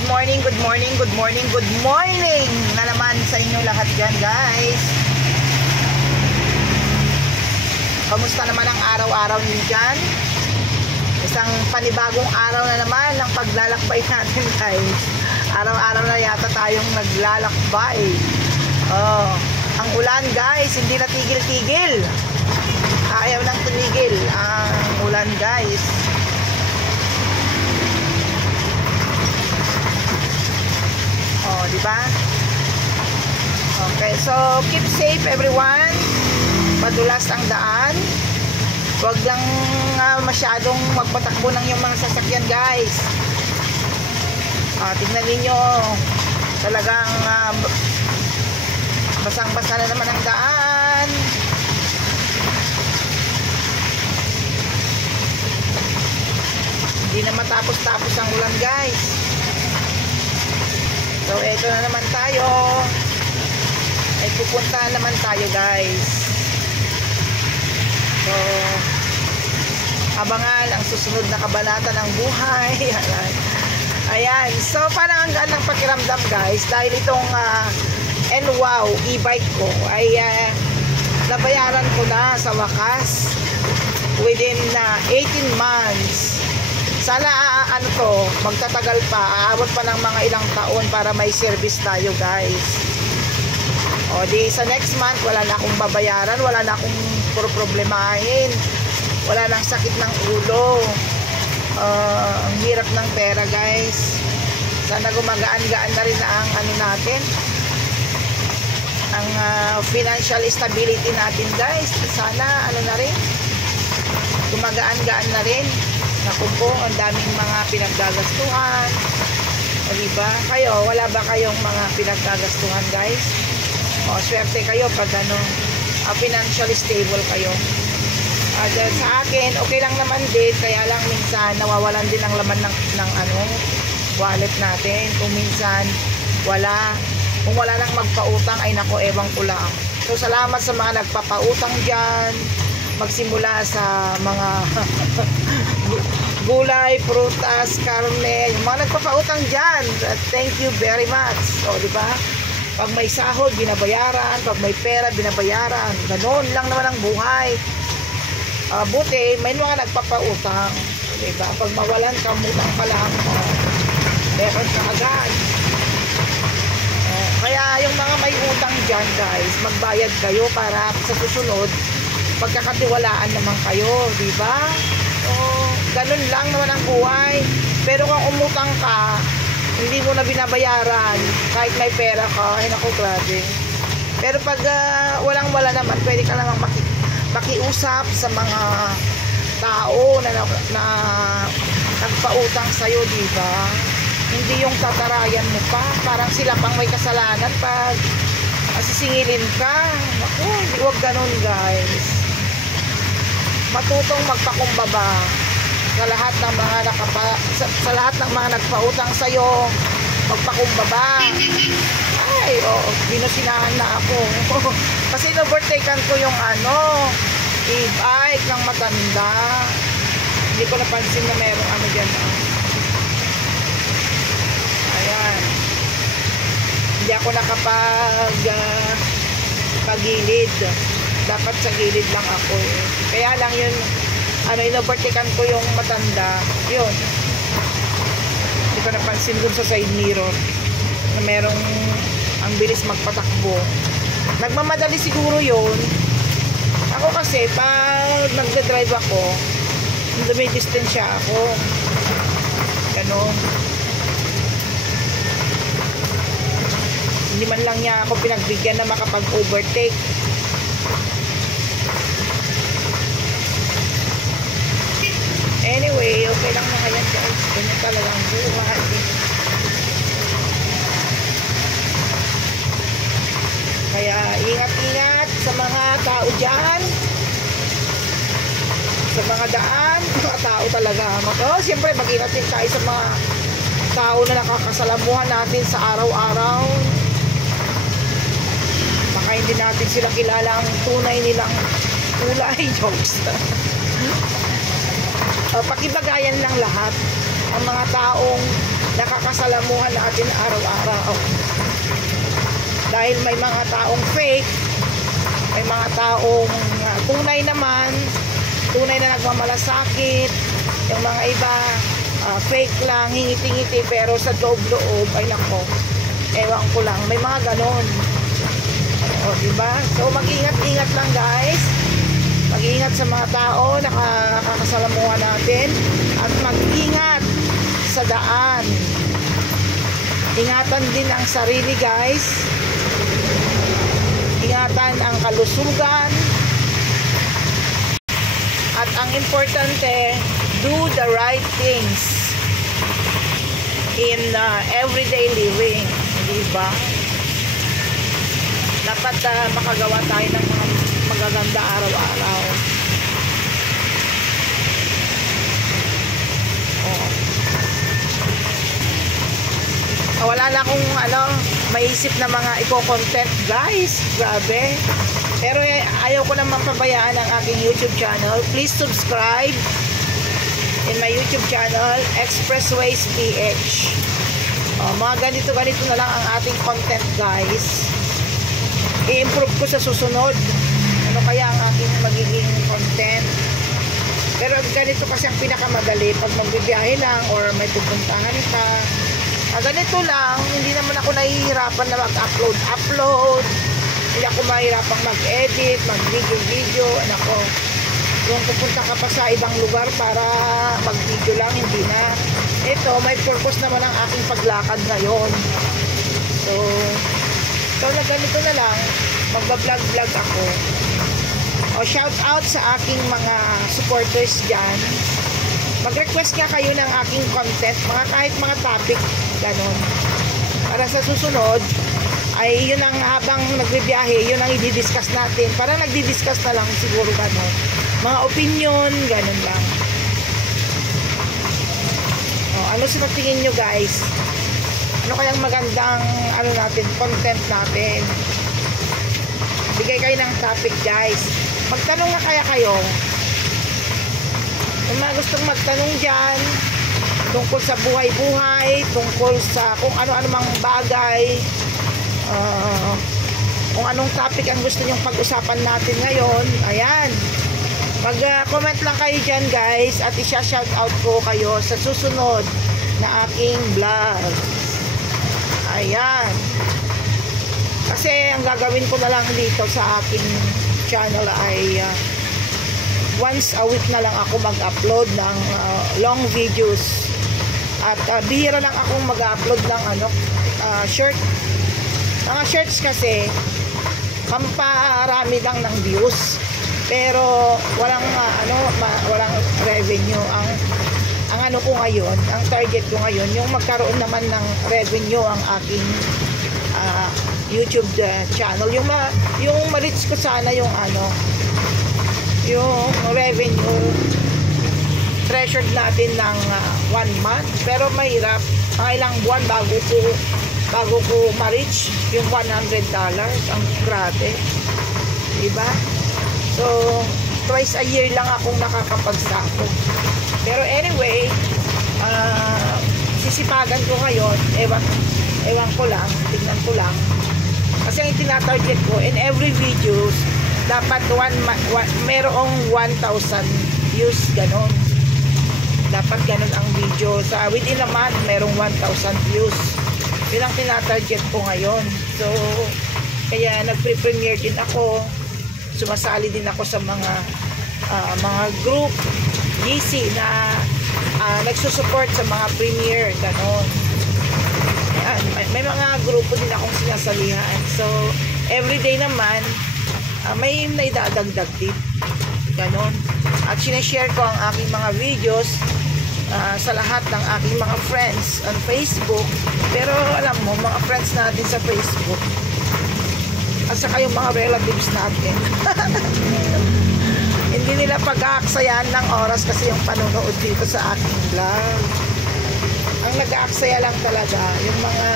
good morning, good morning, good morning, good morning na naman sa inyo lahat dyan, guys. Kamusta naman ang araw-araw niyo dyan? Isang panibagong araw na naman ng paglalakbay natin, guys. Araw-araw na yata tayong naglalakbay. Ang ulan, guys, hindi na tigil-tigil. Ayaw nang tumigil ang ulan, guys. Diba? Okay, so keep safe everyone. Madulas ang daan. Huwag lang masyadong magpatakbo ng yung mga sasakyan, guys. Tingnan ninyo, talagang basang-basa na naman ang daan. Hindi na matapos-tapos ang ulan, guys. So, eto na naman tayo. Ay pupunta naman tayo, guys. So, abangan ang susunod na kabanata ng buhay. Ayan. So, parang ang gaan ng pakiramdam, guys. Dahil itong NWOW e-bike ko ay nabayaran ko na sa wakas within 18 months. Sana magtatagal pa, aabot pa ng mga ilang taon para may service tayo, guys. Di sa next month wala na akong babayaran, wala na akong problemahin, wala nang sakit ng ulo. Ang hirap ng pera, guys. Sana gumagaan-gaan na rin na ang natin, ang financial stability natin, guys. Sana na rin gumagaan-gaan na rin. Naku po, ang daming mga pinaggagastuhan. O diba? Kayo, wala ba kayong mga pinaggagastuhan, guys? Swerte kayo pag financially stable kayo. Sa akin, okay lang naman din, kaya lang minsan nawawalan din ang laman ng wallet natin. Kung minsan wala, kung wala nang magpautang, ay nako, ewan ko lang. So salamat sa mga nagpapautang dyan, magsimula sa mga gulay, prutas, karne, yung mga nagpapautang dyan, thank you very much. Diba? Pag may sahod, binabayaran. Pag may pera, binabayaran. Ganon lang naman ang buhay. Buti, may mga nagpapautang. Diba? Pag mawalan ka, utang ka lang, meron ka agad. Kaya yung mga may utang dyan, guys, magbayad kayo para sa susunod pagkakatiwalaan naman kayo, di ba? Ganun lang naman ang buhay. Pero kung umutang ka, hindi mo na binabayaran, kahit may pera ka, ay naku, grabe. Pero pag walang-wala naman, pwede ka namang makiusap sa mga tao na nagpautang sa'yo, di ba? Hindi yung tatarayan mo pa, parang sila pang may kasalanan pag sisingilin ka. Naku, huwag ganun, guys. Matutong magpakumbaba sa lahat ng mga sa lahat ng mga nagpautang sa iyo. Magpakumbaba. Ay, binusinahan na ako. Kasi overtaken ko yung e-bike ng matanda. Hindi ko napansin na merong diyan. Ayan. Hindi ako pagilid. Dapat sa gilid lang ako. Kaya lang yun, inovertikan ko yung matanda. Yun. Hindi ko napansin dun sa side mirror na merong ang bilis magpatakbo. Nagmamadali siguro yun. Ako kasi, pag nagda-drive ako, may distansya ako. Ganon. Hindi man lang niya ako pinagbigyan na makapag-overtake. Anyway, okay lang na yan, guys. Ganyan talagang buhay. Kaya ingat-ingat sa mga tao dyan, sa mga daan, mga tao talaga. Siyempre mag-ingat din tayo sa mga tao na nakakasalamuhan natin sa araw-araw. Baka hindi natin sila kilala ang tunay nilang kulay. Jokes. Pakibagayan lang lahat ang mga taong nakakasalamuhan natin araw-araw. Dahil may mga taong fake, may mga taong tunay naman, tunay na nagmamalasakit, yung mga iba fake lang, hingiti-ngiti, pero sa loob-loob ay nako, ewan ko lang, may mga ganon. O, diba? So mag-ingat-ingat lang guys, mag-ingat sa mga tao nakakasalamuhan natin, at mag-ingat sa daan. Ingatan din ang sarili guys, ingatan ang kalusugan, at ang importante, do the right things in everyday living, diba? Dapat makagawa tayo ng mga magaganda araw-araw. Wala na akong maisip na mga i-content guys, grabe. Pero ayaw ko naman pabayaan ang aking YouTube channel. Please subscribe in my YouTube channel, Expressways PH. Mga ganito-ganito na lang ang ating content guys. I-improve ko sa susunod. Ano kaya ang aking magiging content? Pero ganito kasi ang pinakamadali pag magbibiyahe lang or may pupuntahan ka. Ganito lang, hindi naman ako nahihirapan na mag-upload. Hindi ako mahirapang mag-edit, mag-video. Nako, kung pupunta ka pa sa ibang lugar para mag-video lang, hindi na. Ito, may purpose naman ang aking paglakad ngayon. So na ganito na lang, magba-vlog ako. Shout out sa aking mga supporters dyan. Mag-request nga kayo ng aking content, kahit mga topic, ganon. Para sa susunod, ay yun ang habang nagbibiyahe, yun ang i-discuss natin. Para nagdi-discuss na lang siguro ganon. Mga opinion, ganon lang. Ano sa tingin nyo guys? Ano kayang magandang natin, content natin? Bigay kayo ng topic guys. Magtanong nga kaya kayo. Kung mga gustong magtanong dyan tungkol sa buhay-buhay, tungkol sa kung ano-ano mang bagay, kung anong topic ang gusto nyong pag-usapan natin ngayon, ayan, mag-comment lang kayo dyan guys, at isya-shout out ko kayo sa susunod na aking vlog. Ayan, kasi ang gagawin ko na lang dito sa aking channel ay once a week na lang ako mag-upload ng long videos. At bihira lang akong mag-upload ng shirt. Mga shirts kasi pamparami lang ng views, pero walang walang revenue. Ang ano ko ngayon, ang target ko ngayon, yung magkaroon naman ng revenue ang aking YouTube channel. Yung ma-reach ko sana yung yung revenue threshold natin ng 1 month, pero mahirap, mga ilang buwan bago ko ma-reach yung $100. Ang grabe, diba? So twice a year lang akong nakakapagsako. Pero anyway, sisipagan ko ngayon, ewan ko lang, tignan ko lang, kasi ang tinatarget ko in every videos dapat merong 1,000 views, ganon. Dapat ganon ang video. Sa within a month, merong 1,000 views. Yun ang tinatarget ko ngayon. So, kaya nagpre-premiere din ako. Sumasali din ako sa mga group, GC na nagsusupport sa mga premiere, ganon. Ayan, may mga grupo din akong sinasalihan. So, everyday naman, may naidadagdag din, ganon. At sinashare ko ang aking mga videos sa lahat ng aking mga friends on Facebook. Pero alam mo, mga friends natin sa Facebook at saka yung mga relatives natin hindi nila pag-aaksayan ng oras kasi yung panonood dito sa aking vlog. Ang nag-aaksaya lang talaga yung mga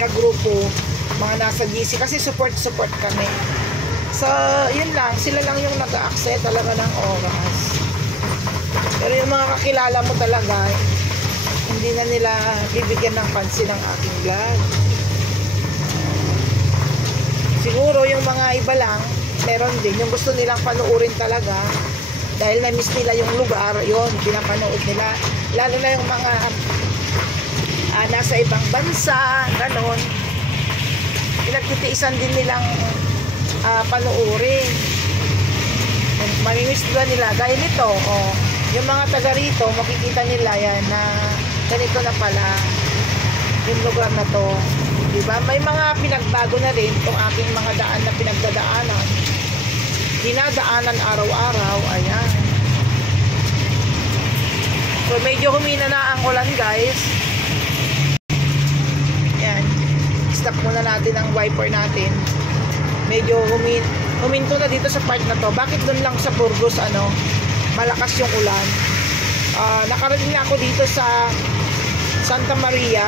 kagrupo, mga nasa GC, kasi support kami. So, yun lang. Sila lang yung nag-a-accept talaga ng oras. Pero yung mga kakilala mo talaga, hindi hindi na nila bibigyan ng pansin ang aking vlog. Siguro yung mga iba lang, meron din yung gusto nilang panuorin talaga dahil na-miss nila yung lugar, yon pinapanood nila. Lalo na yung mga nasa ibang bansa, ganon, pinagtitiisan din nilang panuorin. Mamimiss nila gaya nito, yung mga taga rito makikita nila yan na ganito na pala yung lugar na to, diba? May mga pinagbago na rin itong aking mga daan na pinagdadaanan, dinadaanan araw-araw. Ayan, so medyo humina na ang ulan, guys. Ayan, stop muna natin ang wiper natin. Medyo huminto na dito sa part na to. Bakit doon lang sa Burgos malakas yung ulan? Nakarating na ako dito sa Santa Maria.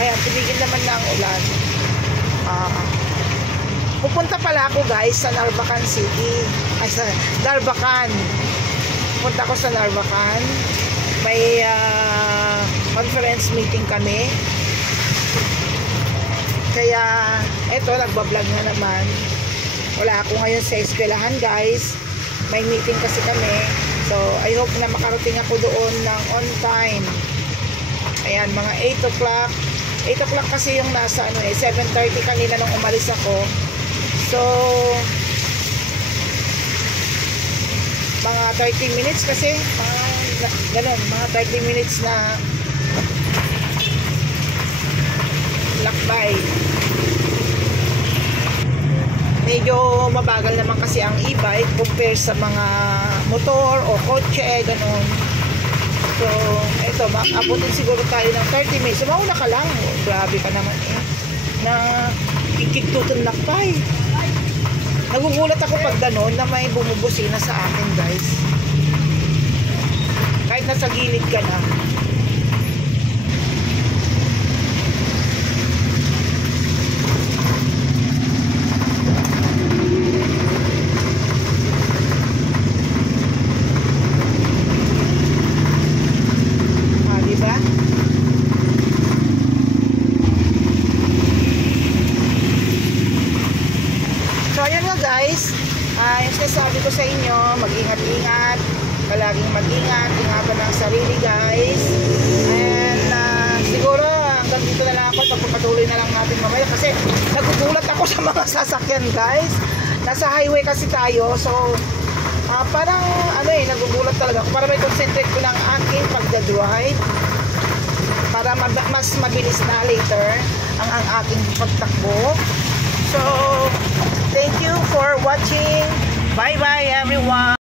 Ayan, tumigil naman na ang ulan. Pupunta pala ako, guys, sa Narvacan City. Sa Narvacan. Pupunta ako sa Narvacan. May conference meeting kami. Kaya eto, nagbablog na naman. Wala ako ngayon sa eskwelahan, guys. May meeting kasi kami. So I hope na makarating ako doon ng on time. Ayan, mga 8 o'clock. 8 o'clock kasi yung nasa 7:30 kanina nung umalis ako. So mga 30 minutes kasi, ganun, mga 30 minutes na lakbay. Medyo mabagal naman kasi ang e-bike compare sa mga motor o kotse, ganun. So eto, abutin siguro tayo ng 30 minutes. So, mauna ka lang. Grabe ka naman na kikigtutan lakbay. Nagugulat ako pag gano'n na may bumubusina sa akin, guys. Kahit nasa gilid ka na. Diba? So ayan nga, guys, yung sinasabi ko sa inyo, mag-ingat-ingat, palaging mag-ingat, ingatan ng sarili, guys. And siguro hanggang dito na lang ako, pagpapatuloy na lang natin mamaya kasi nagugulat ako sa mga sasakyan, guys. Nasa highway kasi tayo, so parang nagugulat talaga ako para may concentrate ko ng aking pagdadrive para mas mabilis na later ang aking pagtakbo. So thank you for watching. Bye bye, everyone.